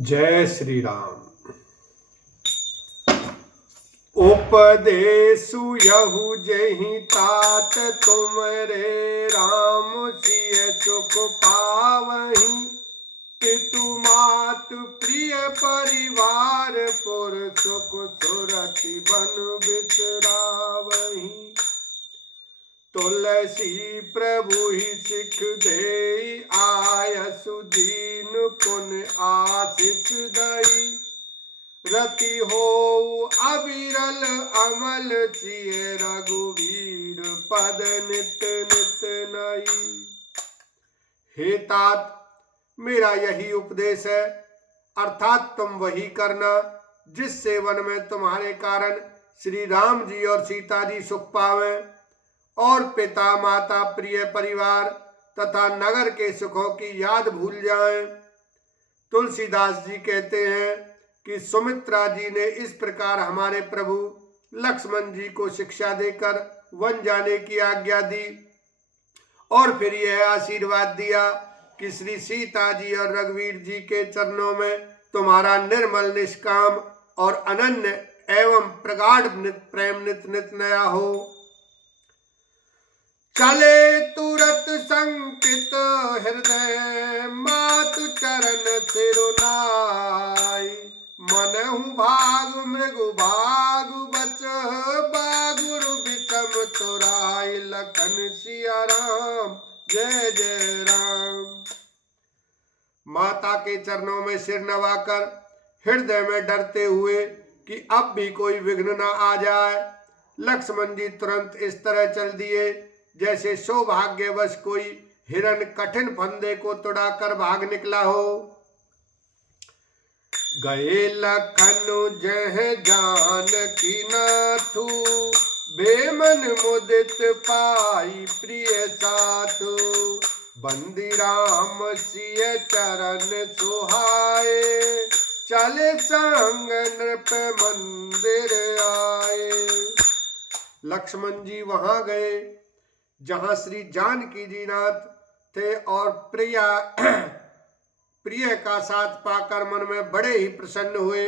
जय श्री राम। उपदेशु यहु जहि तात तुमरे राम सिय सुख पावहि। पितु मात प्रिय परिवार पुर सुख सुरति बन बिसरावहि। तुलसी प्रभु ही सिख दे आयसु दीन पुन आशीष दई। रति हो अविरल अमल सिय रघुवीर पद नित नित नई। हे तात, मेरा यही उपदेश है, अर्थात तुम वही करना जिस सेवन में तुम्हारे कारण श्री राम जी और सीता जी सुख पावे और पिता माता प्रिय परिवार तथा नगर के सुखों की याद भूल जाएं। तुलसीदास जी कहते हैं कि सुमित्रा जी ने इस प्रकार हमारे प्रभु लक्ष्मण जी को शिक्षा देकर वन जाने की आज्ञा दी और फिर यह आशीर्वाद दिया कि श्री सीता जी और रघुवीर जी के चरणों में तुम्हारा निर्मल निष्काम और अनन्य एवं प्रगाढ़ प्रेम नित नित नया हो। चले तुरत संकित हृदय मातु चरण सिरुनाई। मनहु भाग मृगु भाग बच बागुरु विषम तुराई। लखन सिया राम जय जय राम। माता के चरणों में सिर नवाकर हृदय में डरते हुए कि अब भी कोई विघ्न न आ जाए, लक्ष्मण जी तुरंत इस तरह चल दिए जैसे सौभाग्यवश कोई हिरण कठिन फंदे को तुड़ाकर भाग निकला हो। गए लखन जह जानकी नाथु। बेमन मुदित पाई प्रिय साथु। बंदी राम सिय चरण सुहाए। चले संग नृप मंदिर आए। लक्ष्मण जी वहां गए जहां श्री जानकी जी नाथ थे और प्रिय का साथ पाकर मन में बड़े ही प्रसन्न हुए।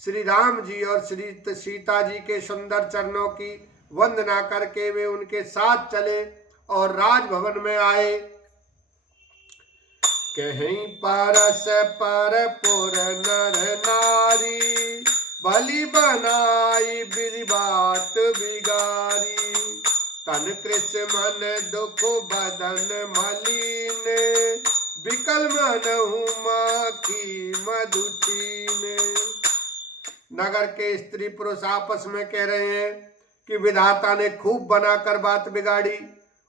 श्री राम जी और श्री सीता जी के सुंदर चरणों की वंदना करके वे उनके साथ चले और राजभवन में आए। कहीं परस पर पुर नर नारी। बलि बनाई विधि बात बिगारी। तन कृष मन दुख बदन मलिन। विकल मनहु माखी मधुचीन। नगर के स्त्री पुरुष आपस में कह रहे हैं कि विधाता ने खूब बनाकर बात बिगाड़ी।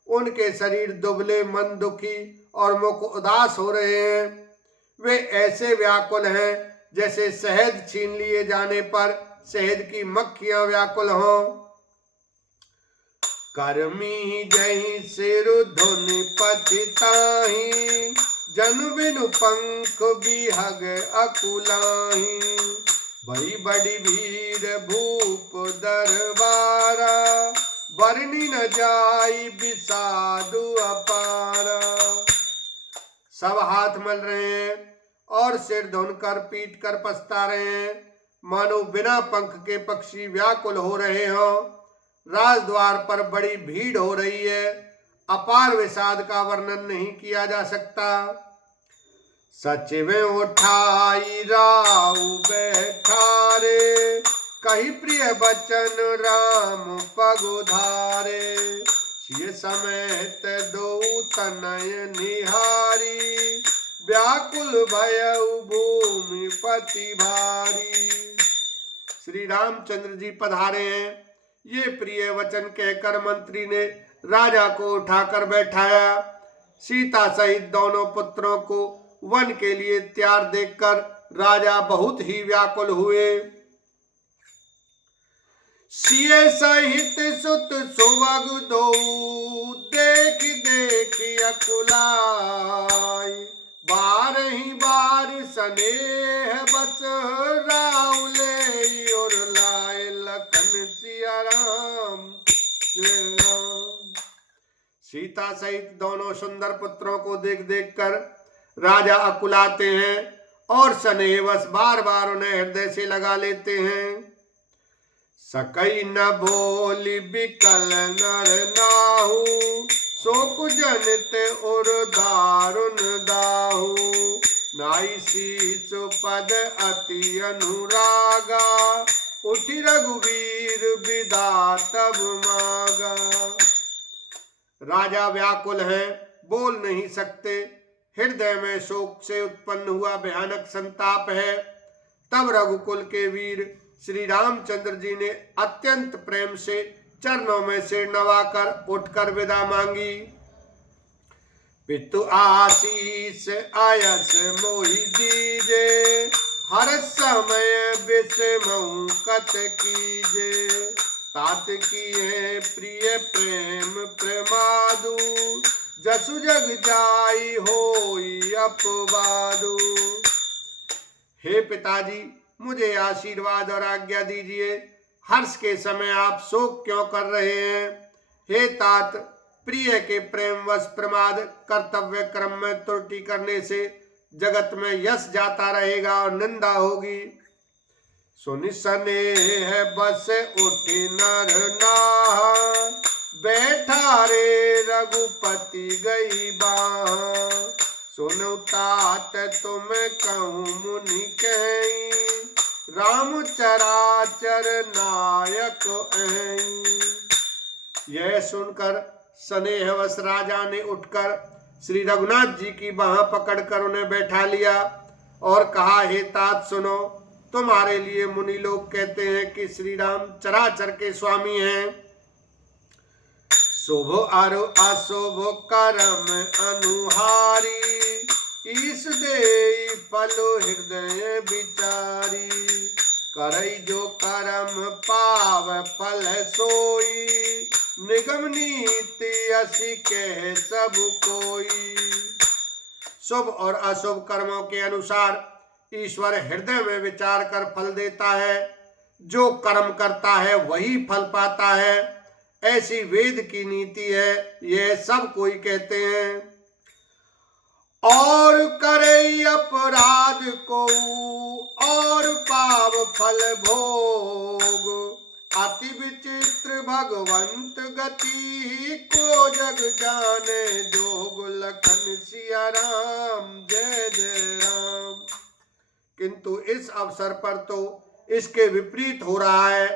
उनके शरीर दुबले, मन दुखी और मुख उदास हो रहे हैं। वे ऐसे व्याकुल हैं जैसे शहद छीन लिए जाने पर शहद की मक्खियां व्याकुल हों। कर्मी जहि सिरु धुनि पछिताहि। जनु बिनु पंख बिहग अकुलाहि। भई बड़ी भीड़ भूप दरबारा। बरनी न जाई विषादु अपारा। सब हाथ मल रहे हैं और सिर धुनकर पीट कर पछता रहे हैं, मानो बिना पंख के पक्षी व्याकुल हो रहे हों। राजद्वार पर बड़ी भीड़ हो रही है। अपार विषाद का वर्णन नहीं किया जा सकता। सचिव उठाई राउ बैठारे। कही प्रिय बचन राम पगुधारे। सिय समेत दो तनय निहारी। व्याकुल भयउ भूमि पति भारी। श्री रामचंद्र जी पधारे हैं, ये प्रिय वचन कहकर मंत्री ने राजा को उठाकर बैठाया। सीता सहित दोनों पुत्रों को वन के लिए तैयार देखकर राजा बहुत ही व्याकुल हुए। सिय सहित सुत सुवग दो। देख देख अकुलाई। बारही बार स्नेह बस राउले और लाए। लखन सिया राम जय राम। सीता सहित दोनों सुंदर पुत्रों को देख देख कर राजा अकुलाते हैं और स्नेहवश बार बार उन्हें हृदय से लगा लेते हैं। सकई न बोली बिकल नर नाहु, शोक जनित उर दारुण दाहु, नाई शीश पद अति अनुरागा, उठी रघुवीर विदा तब मागा। राजा व्याकुल हैं, बोल नहीं सकते, हृदय में शोक से उत्पन्न हुआ भयानक संताप है। तब रघुकुल के वीर श्री रामचंद्र जी ने अत्यंत प्रेम से चरणों में सिर नवाकर उठकर विदा मांगी। पितु आशीष आयस मोहि दीजे, हर समय विषमऊ कत कीजे, तात किए प्रिय प्रेम प्रमादु, जसु जग जाई होई अपवादु। हे पिताजी, मुझे आशीर्वाद और आज्ञा दीजिए। हर्ष के समय आप शोक क्यों कर रहे हैं? हे तात, प्रिय के प्रेमवश प्रमाद कर्तव्य क्रम में त्रुटि करने से जगत में यश जाता रहेगा और निंदा होगी। सुनि स्नेह बस उठि नर नाहा, बैठा रे रघुपति गई बाहा, सुनु तात तुम कहूँ मुनि कहीं, राम चराचर नायक ऐं। यह सुनकर स्नेहवश राजा ने उठकर श्री रघुनाथ जी की बाह पकड़कर उन्हें बैठा लिया और कहा, हे तात सुनो, तुम्हारे लिए मुनि लोग कहते हैं कि श्री राम चराचर के स्वामी हैं। शुभ और अशुभ कर्म अनुहारी, ईश देई फल हृदय विचारी, करई जो कर्म पाव फल सोई, निगम नीति असी कह सब कोई। शुभ और अशुभ कर्मों के अनुसार ईश्वर हृदय में विचार कर फल देता है। जो कर्म करता है वही फल पाता है, ऐसी वेद की नीति है, यह सब कोई कहते हैं। और करे अपराध को और पाव फल भोग, अति विचित्र भगवंत गति, को जग जाने जोग, लखन सिया राम जय जय राम। किंतु इस अवसर पर तो इसके विपरीत हो रहा है।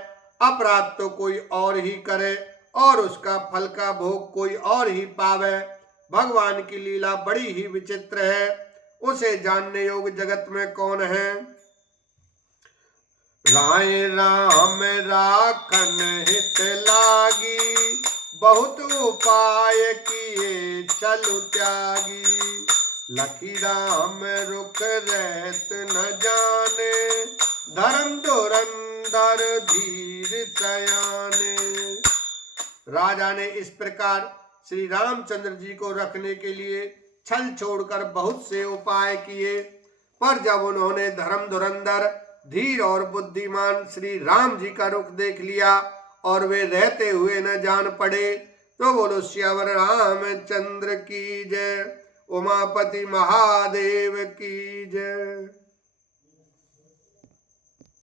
अपराध तो कोई और ही करे और उसका फल का भोग कोई और ही पावे। भगवान की लीला बड़ी ही विचित्र है, उसे जानने योग्य जगत में कौन है। राय राम राखन हित लागी, बहुत उपाय किए चलु त्यागी, लखी राम रुख रहत न जाने, धर्म धुरंधर धीर सयाने। राजा ने इस प्रकार श्री रामचंद्र जी को रखने के लिए छल छोड़कर बहुत से उपाय किए, पर जब उन्होंने धर्म धुरंधर धीर और बुद्धिमान श्री राम जी का रुख देख लिया और वे रहते हुए न जान पड़े, तो बोलो श्यावर रामचंद्र की जय, उमापति महादेव की जय।